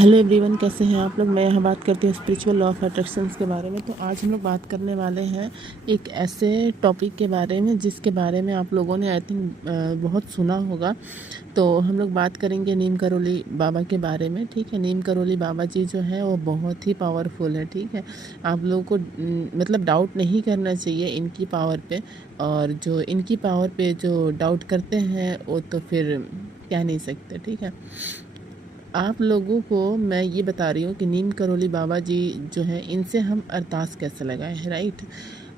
Hello everyone, कैसे हैं आप लोग। मैं यहाँ बात करती हूँ स्पिरिचुअल लॉ ऑफ अट्रैक्शंस के बारे में। तो आज हम लोग बात करने वाले हैं एक ऐसे टॉपिक के बारे में जिसके बारे में आप लोगों ने आई थिंक बहुत सुना होगा। तो हम लोग बात करेंगे नीम करोली बाबा के बारे में। ठीक है, नीम करोली बाबा जी जो है वो बहुत ही पावरफुल है। ठीक है, आप लोगों को मतलब डाउट नहीं करना चाहिए इनकी पावर पे। और जो इनकी पावर पे जो डाउट करते हैं वो तो फिर कह नहीं सकते। ठीक है, आप लोगों को मैं ये बता रही हूँ कि नीम करोली बाबा जी जो हैं इनसे हम अरदास कैसे लगाएं, राइट।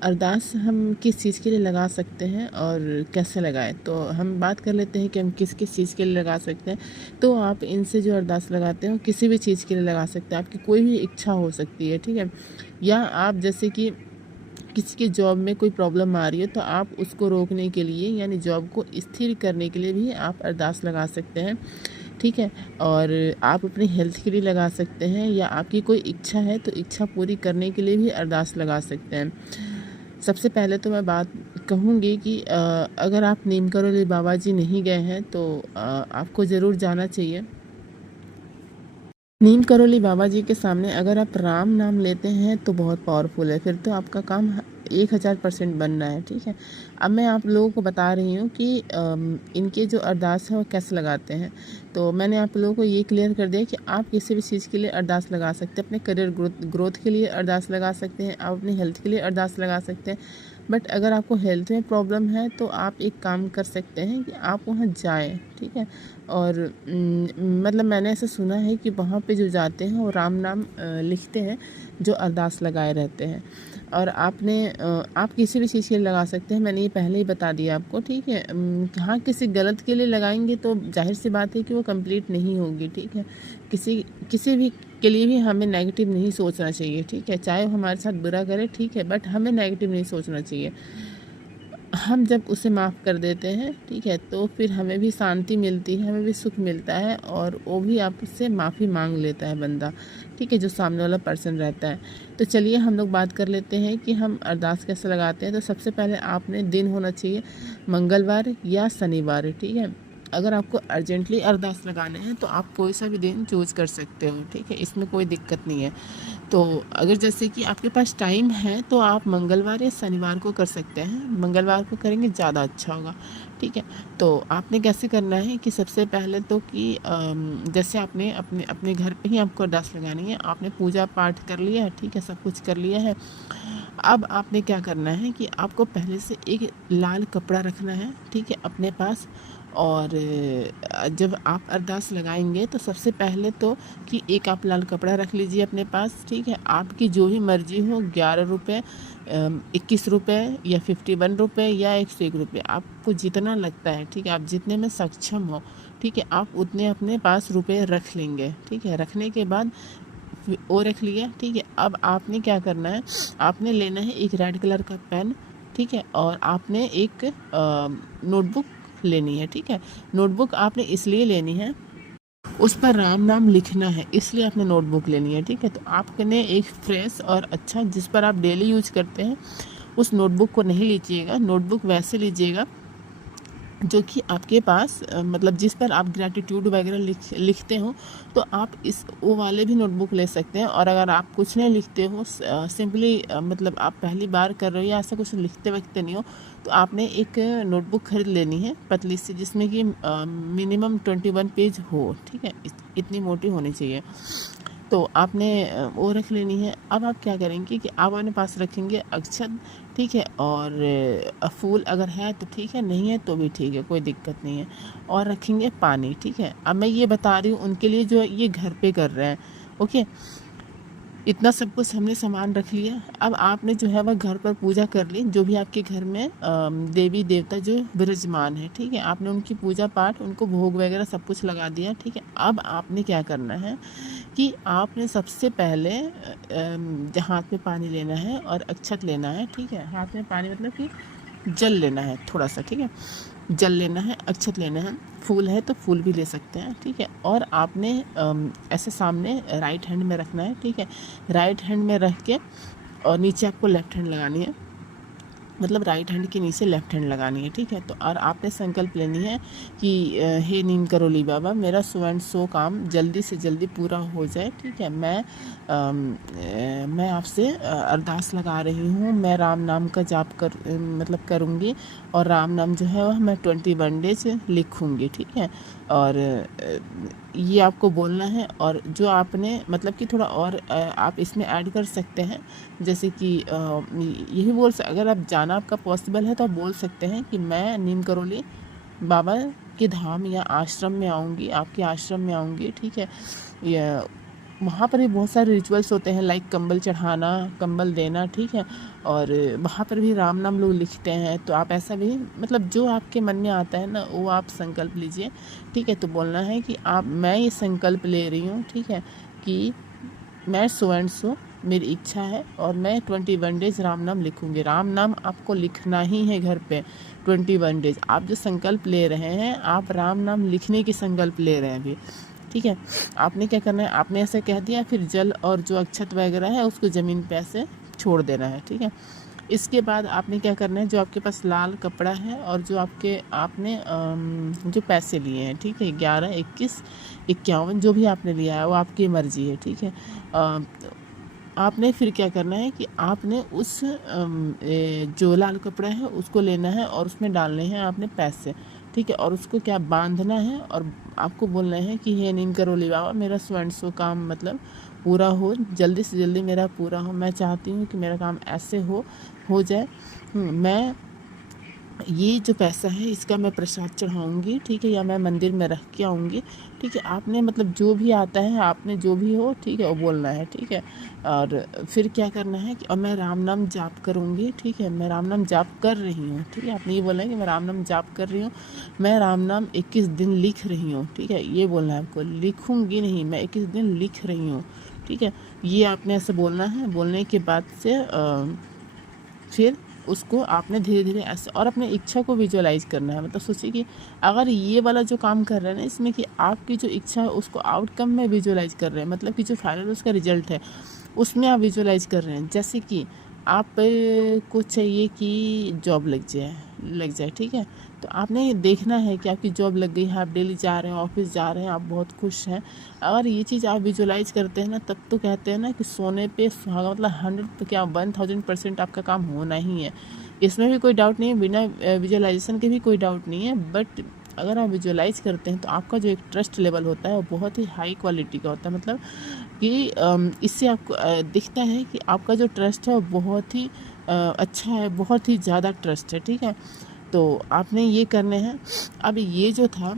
अरदास हम किस चीज़ के लिए लगा सकते हैं और कैसे लगाएं, तो हम बात कर लेते हैं कि हम किस किस चीज़ के लिए लगा सकते हैं। तो आप इनसे जो अरदास लगाते हैं किसी भी चीज़ के लिए लगा सकते हैं। आपकी कोई भी इच्छा हो सकती है, ठीक है। या आप जैसे कि किसी की जॉब में कोई प्रॉब्लम आ रही है तो आप उसको रोकने के लिए यानी जॉब को स्थिर करने के लिए भी आप अरदास लगा सकते हैं। ठीक है, और आप अपनी हेल्थ के लिए लगा सकते हैं, या आपकी कोई इच्छा है तो इच्छा पूरी करने के लिए भी अरदास लगा सकते हैं। सबसे पहले तो मैं बात कहूँगी कि अगर आप नीम करोली बाबा जी नहीं गए हैं तो आपको ज़रूर जाना चाहिए। नीम करोली बाबा जी के सामने अगर आप राम नाम लेते हैं तो बहुत पावरफुल है, फिर तो आपका काम 1000% बनना है। ठीक है, अब मैं आप लोगों को बता रही हूँ कि इनके जो अरदास है वो कैसे लगाते हैं। तो मैंने आप लोगों को ये क्लियर कर दिया कि आप किसी भी चीज़ के लिए अरदास लगा सकते हैं। अपने करियर ग्रोथ के लिए अरदास लगा सकते हैं, आप अपनी हेल्थ के लिए अरदास लगा सकते हैं। बट अगर आपको हेल्थ में प्रॉब्लम है तो आप एक काम कर सकते हैं कि आप वहाँ जाएं। ठीक है, और मतलब मैंने ऐसा सुना है कि वहाँ पे जो जाते हैं वो राम नाम लिखते हैं जो अरदास लगाए रहते हैं। और आप किसी भी चीज़ के लिए लगा सकते हैं, मैंने ये पहले ही बता दिया आपको। ठीक है, हाँ, किसी गलत के लिए लगाएंगे तो जाहिर सी बात है कि वो कंप्लीट नहीं होगी। ठीक है, किसी किसी भी के लिए भी हमें नेगेटिव नहीं सोचना चाहिए। ठीक है, चाहे वो हमारे साथ बुरा करे, ठीक है, बट हमें नेगेटिव नहीं सोचना चाहिए। हम जब उसे माफ़ कर देते हैं, ठीक है, तो फिर हमें भी शांति मिलती है, हमें भी सुख मिलता है, और वो भी आपसे माफ़ी मांग लेता है बंदा। ठीक है, जो सामने वाला पर्सन रहता है। तो चलिए हम लोग बात कर लेते हैं कि हम अरदास कैसे लगाते हैं। तो सबसे पहले आपने दिन होना चाहिए मंगलवार या शनिवार। ठीक है, अगर आपको अर्जेंटली अरदास लगाने हैं तो आप कोई सा भी दिन चूज़ कर सकते हो। ठीक है, इसमें कोई दिक्कत नहीं है। तो अगर जैसे कि आपके पास टाइम है तो आप मंगलवार या शनिवार को कर सकते हैं। मंगलवार को करेंगे ज़्यादा अच्छा होगा। ठीक है, तो आपने कैसे करना है कि सबसे पहले तो कि जैसे आपने अपने अपने घर पे ही आपको अरदास लगानी है। आपने पूजा पाठ कर लिया है, ठीक है, सब कुछ कर लिया है। अब आपने क्या करना है कि आपको पहले से एक लाल कपड़ा रखना है, ठीक है, अपने पास। और जब आप अरदास लगाएंगे तो सबसे पहले तो कि एक आप लाल कपड़ा रख लीजिए अपने पास। ठीक है, आपकी जो भी मर्जी हो, 11 रुपये, 21 रुपये, या 51 रुपये, या 101 रुपये, आपको जितना लगता है, ठीक है, आप जितने में सक्षम हो, ठीक है, आप उतने अपने पास रुपए रख लेंगे। ठीक है, रखने के बाद वो रख लिया। ठीक है, अब आपने क्या करना है, आपने लेना है एक रेड कलर का पेन। ठीक है, और आपने एक नोटबुक लेनी है। ठीक है, नोटबुक आपने इसलिए लेनी है, उस पर राम नाम लिखना है, इसलिए आपने नोटबुक लेनी है। ठीक है, तो आपने एक फ्रेश और अच्छा जिस पर आप डेली यूज करते हैं उस नोटबुक को नहीं लीजिएगा। नोटबुक वैसे लीजिएगा जो कि आपके पास मतलब जिस पर आप ग्रैटिट्यूड वगैरह लिखते हो। तो आप इस वो वाले भी नोटबुक ले सकते हैं। और अगर आप कुछ नहीं लिखते हो, सिंपली मतलब आप पहली बार कर रहे हो या ऐसा कुछ लिखते वक्ते नहीं हो, तो आपने एक नोटबुक खरीद लेनी है पतली सी, जिसमें कि मिनिमम 21 पेज हो। ठीक है, इतनी मोटी होनी चाहिए। तो आपने वो रख लेनी है। अब आप क्या करेंगे कि आप अपने पास रखेंगे अक्षत। ठीक है, और फूल अगर है तो ठीक है, नहीं है तो भी ठीक है, कोई दिक्कत नहीं है। और रखेंगे पानी। ठीक है, अब मैं ये बता रही हूँ उनके लिए जो ये घर पे कर रहे हैं। ओके, इतना सब कुछ हमने सामान रख लिया। अब आपने जो है वह घर पर पूजा कर ली, जो भी आपके घर में देवी देवता जो विराजमान है। ठीक है, आपने उनकी पूजा पाठ, उनको भोग वगैरह सब कुछ लगा दिया। ठीक है, अब आपने क्या करना है कि आपने सबसे पहले हाथ में पानी लेना है और अक्षत लेना है। ठीक है, हाथ में पानी मतलब कि जल लेना है थोड़ा सा। ठीक है, जल लेना है, अक्षत लेना है, फूल है तो फूल भी ले सकते हैं। ठीक है, और आपने ऐसे सामने राइट हैंड में रखना है। ठीक है, राइट हैंड में रख के और नीचे आपको लेफ्ट हैंड लगानी है। मतलब राइट हैंड के नीचे लेफ्ट हैंड लगानी है, ठीक है। तो और आपने संकल्प लेनी है कि हे नीम करोली बाबा, मेरा सो एंड सो काम जल्दी से जल्दी पूरा हो जाए, ठीक है। मैं आपसे अरदास लगा रही हूँ, मैं राम नाम का जाप मतलब करूँगी, और राम नाम जो है वह मैं 21 डेज लिखूँगी, ठीक है। और ये आपको बोलना है। और जो आपने मतलब कि थोड़ा और आप इसमें ऐड कर सकते हैं, जैसे कि यही अगर आप जाना आपका पॉसिबल है तो आप बोल सकते हैं कि मैं नीम करोली बाबा के धाम या आश्रम में आऊँगी, आपके आश्रम में आऊँगी, ठीक है। या वहाँ पर भी बहुत सारे रिचुअल्स होते हैं, लाइक कंबल चढ़ाना, कंबल देना, ठीक है। और वहाँ पर भी राम नाम लोग लिखते हैं, तो आप ऐसा भी मतलब जो आपके मन में आता है ना वो आप संकल्प लीजिए, ठीक है। तो बोलना है कि मैं ये संकल्प ले रही हूँ, ठीक है, कि मैं सो एंड सो मेरी इच्छा है और मैं 21 डेज राम नाम लिखूँगी। राम नाम आपको लिखना ही है घर पे 21 डेज। आप जो संकल्प ले रहे हैं, आप राम नाम लिखने की संकल्प ले रहे हैं अभी, ठीक है। आपने क्या करना है, आपने ऐसे कह दिया, फिर जल और जो अक्षत वगैरह है उसको ज़मीन पे ऐसे छोड़ देना है, ठीक है। इसके बाद आपने क्या करना है, जो आपके पास लाल कपड़ा है और जो आपने जो पैसे लिए हैं, ठीक है, 11, 21, 51 जो भी आपने लिया है वो आपकी मर्जी है, ठीक है। आपने फिर क्या करना है कि आपने उस जो लाल कपड़ा है उसको लेना है और उसमें डालने हैं आपने पैसे, ठीक है। और उसको क्या बांधना है और आपको बोलना है कि हे नीम करोली बाबा, मेरा सो एंड सो काम मतलब पूरा हो, जल्दी से जल्दी मेरा पूरा हो। मैं चाहती हूँ कि मेरा काम ऐसे हो जाए। मैं ये जो पैसा है इसका मैं प्रसाद चढ़ाऊँगी, ठीक है, या मैं मंदिर में रख के आऊँगी, ठीक है। आपने मतलब जो भी आता है, आपने जो भी हो, ठीक है, वो बोलना है, ठीक है। और फिर क्या करना है कि और मैं राम नाम जाप करूँगी, ठीक है, मैं राम नाम जाप कर रही हूँ, ठीक है। आपने ये बोलना है कि मैं राम नाम जाप कर रही हूँ, मैं राम नाम 21 दिन लिख रही हूँ, ठीक है। ये बोलना है आपको, लिखूँगी नहीं, मैं 21 दिन लिख रही हूँ, ठीक है। ये आपने ऐसे बोलना है। बोलने के बाद से फिर उसको आपने धीरे धीरे ऐसे और अपने इच्छा को विजुअलाइज करना है। मतलब सोचिए कि अगर ये वाला जो काम कर रहे हैं ना, इसमें कि आपकी जो इच्छा है उसको आउटकम में विजुअलाइज कर रहे हैं, मतलब कि जो फाइनल उसका रिजल्ट है उसमें आप विजुअलाइज कर रहे हैं। जैसे कि आप को चाहिए कि जॉब लग जाए, ठीक है। तो आपने ये देखना है कि आपकी जॉब लग गई है, आप डेली जा रहे हैं, ऑफिस जा रहे हैं, आप बहुत खुश हैं। अगर ये चीज़ आप विजुअलाइज करते हैं ना, तब तो कहते हैं ना कि सोने पे सुहागा, मतलब 100 तो क्या 1000% आपका काम होना ही है। इसमें भी कोई डाउट नहीं है, बिना विजुअलाइजेशन के भी कोई डाउट नहीं है। बट अगर आप विजुअलाइज करते हैं तो आपका जो एक ट्रस्ट लेवल होता है वो बहुत ही हाई क्वालिटी का होता है। मतलब कि इससे आपको दिखता है कि आपका जो ट्रस्ट है वो बहुत ही अच्छा है, बहुत ही ज़्यादा ट्रस्ट है, ठीक है। तो आपने ये करने हैं। अब ये जो था,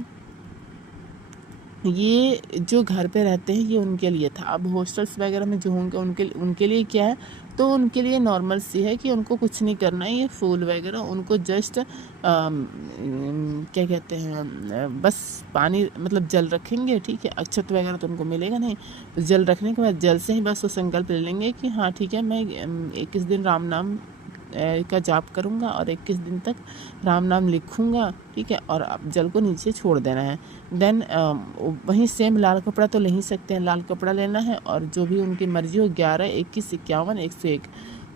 ये जो घर पे रहते हैं ये उनके लिए था। अब हॉस्टल्स वगैरह में जो होंगे उनके लिए क्या है, तो उनके लिए नॉर्मल सी है कि उनको कुछ नहीं करना है। ये फूल वगैरह उनको जस्ट क्या कहते हैं, बस पानी मतलब जल रखेंगे, ठीक है। अक्षत वगैरह तो उनको मिलेगा नहीं, तो जल रखने के बाद जल से ही बस वो संकल्प ले लेंगे कि हाँ ठीक है, मैं 21 दिन राम नाम का जाप करूँगा और 21 दिन तक राम नाम लिखूँगा, ठीक है। और अब जल को नीचे छोड़ देना है। देन वहीं सेम लाल कपड़ा तो ले ही सकते हैं, लाल कपड़ा लेना है और जो भी उनकी मर्जी हो 11, 21, 51, 101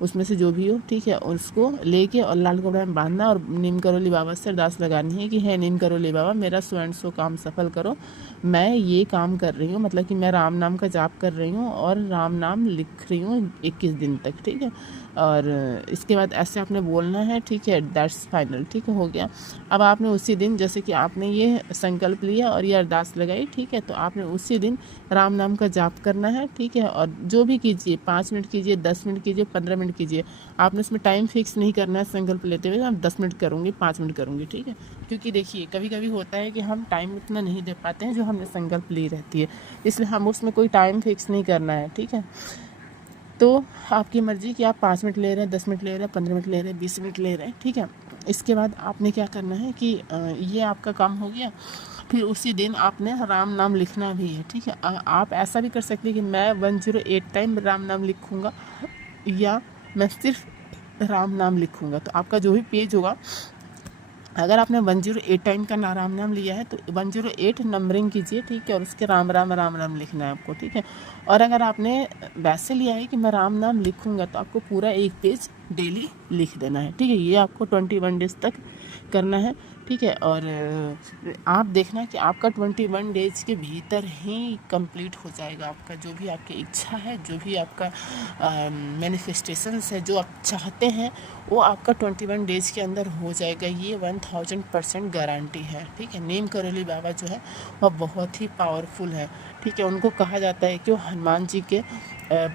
उसमें से जो भी हो, ठीक है, उसको लेके और लाल कपड़ा में बांधना और नीम करोली बाबा से अरदास लगानी है कि है नीम करोली बाबा, मेरा सो एंड सो काम सफल करो। मैं ये काम कर रही हूँ, मतलब कि मैं राम नाम का जाप कर रही हूँ और राम नाम लिख रही हूँ 21 दिन तक, ठीक है। और इसके बाद ऐसे आपने बोलना है, ठीक है। दैट्स फाइनल, ठीक है, हो गया। अब आपने उसी दिन, जैसे कि आपने ये संकल्प लिया और ये अरदास लगाई, ठीक है, तो आपने उसी दिन राम नाम का जाप करना है, ठीक है। और जो भी कीजिए, 5 मिनट कीजिए, 10 मिनट कीजिए, 15 मिनट कीजिए। आपने उसमें टाइम फिक्स नहीं करना है संकल्प लेते हुए, आप 10 मिनट करूँगी, 5 मिनट करूँगी, ठीक है। क्योंकि देखिए कभी कभी होता है कि हम टाइम उतना नहीं दे पाते हैं जो हमने संकल्प ली रहती है, इसलिए हम उसमें कोई टाइम फिक्स नहीं करना है, ठीक है। तो आपकी मर्ज़ी कि आप 5 मिनट ले रहे हैं, 10 मिनट ले रहे हैं, 15 मिनट ले रहे हैं, 20 मिनट ले रहे हैं, ठीक है। इसके बाद आपने क्या करना है कि ये आपका काम हो गया। फिर उसी दिन आपने राम नाम लिखना भी है, ठीक है। आप ऐसा भी कर सकते हैं कि मैं 108 टाइम राम नाम लिखूँगा या मैं सिर्फ राम नाम लिखूँगा। तो आपका जो भी पेज होगा अगर आपने 108 टाइम का राम नाम लिया है तो 108 नंबरिंग कीजिए, ठीक है, और उसके राम राम राम राम लिखना है आपको, ठीक है। और अगर आपने वैसे लिया है कि मैं राम नाम लिखूंगा तो आपको पूरा एक पेज डेली लिख देना है, ठीक है। ये आपको 21 डेज तक करना है, ठीक है। और आप देखना कि आपका 21 डेज के भीतर ही कंप्लीट हो जाएगा आपका जो भी आपकी इच्छा है, जो भी आपका मैनिफेस्टेशंस है, जो आप चाहते हैं वो आपका 21 डेज के अंदर हो जाएगा। ये 1000% गारंटी है, ठीक है। नीम करोली बाबा जो है वह बहुत ही पावरफुल है, ठीक है। उनको कहा जाता है कि वो हनुमान जी के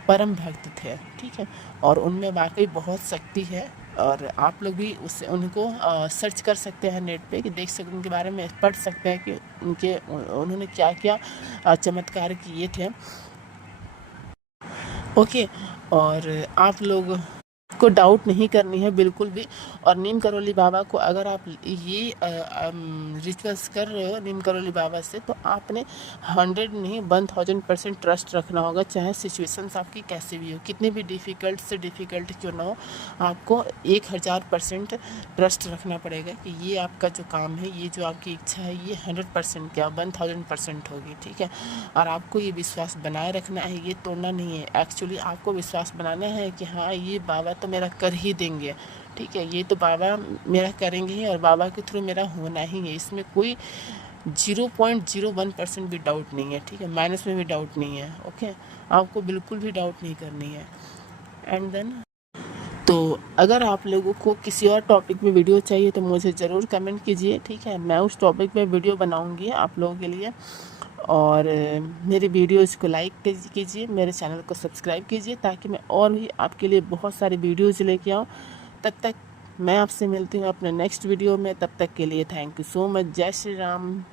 परम भक्त थे, ठीक है, और उनमें वाकई बहुत शक्ति है। और आप लोग भी उससे उनको सर्च कर सकते हैं नेट पे, कि देख सकते उनके बारे में पढ़ सकते हैं कि उन्होंने क्या क्या चमत्कार किए थे, ओके। और आप लोग को डाउट नहीं करनी है बिल्कुल भी। और नीम करोली बाबा को अगर आप ये रिचुअल्स कर रहे हो नीम करोली बाबा से, तो आपने 100 नहीं 1000% ट्रस्ट रखना होगा, चाहे सिचुएशंस आपकी कैसी भी हो, कितनी भी डिफ़िकल्ट से डिफ़िकल्ट क्यों ना हो, आपको 1000% ट्रस्ट रखना पड़ेगा कि ये आपका जो काम है, ये जो आपकी इच्छा है, ये 100% क्या 1000% होगी, ठीक है। और आपको ये विश्वास बनाए रखना है, ये तोड़ना नहीं है। एक्चुअली आपको विश्वास बनाना है कि हाँ ये बाबा तो मेरा कर ही देंगे, ठीक है, ये तो बाबा मेरा करेंगे ही और बाबा के थ्रू मेरा होना ही है। इसमें कोई 0.01% भी डाउट नहीं है, ठीक है, माइनस में भी डाउट नहीं है, ओके। आपको बिल्कुल भी डाउट नहीं करनी है। एंड देन तो अगर आप लोगों को किसी और टॉपिक पे वीडियो चाहिए तो मुझे ज़रूर कमेंट कीजिए, ठीक है। मैं उस टॉपिक पे वीडियो बनाऊंगी आप लोगों के लिए। और मेरे वीडियोज़ को लाइक कीजिए, मेरे चैनल को सब्सक्राइब कीजिए, ताकि मैं और भी आपके लिए बहुत सारी वीडियोज़ लेके आऊँ। तब तक मैं आपसे मिलती हूँ अपने नेक्स्ट वीडियो में, तब तक के लिए थैंक यू सो मच। जय श्री राम।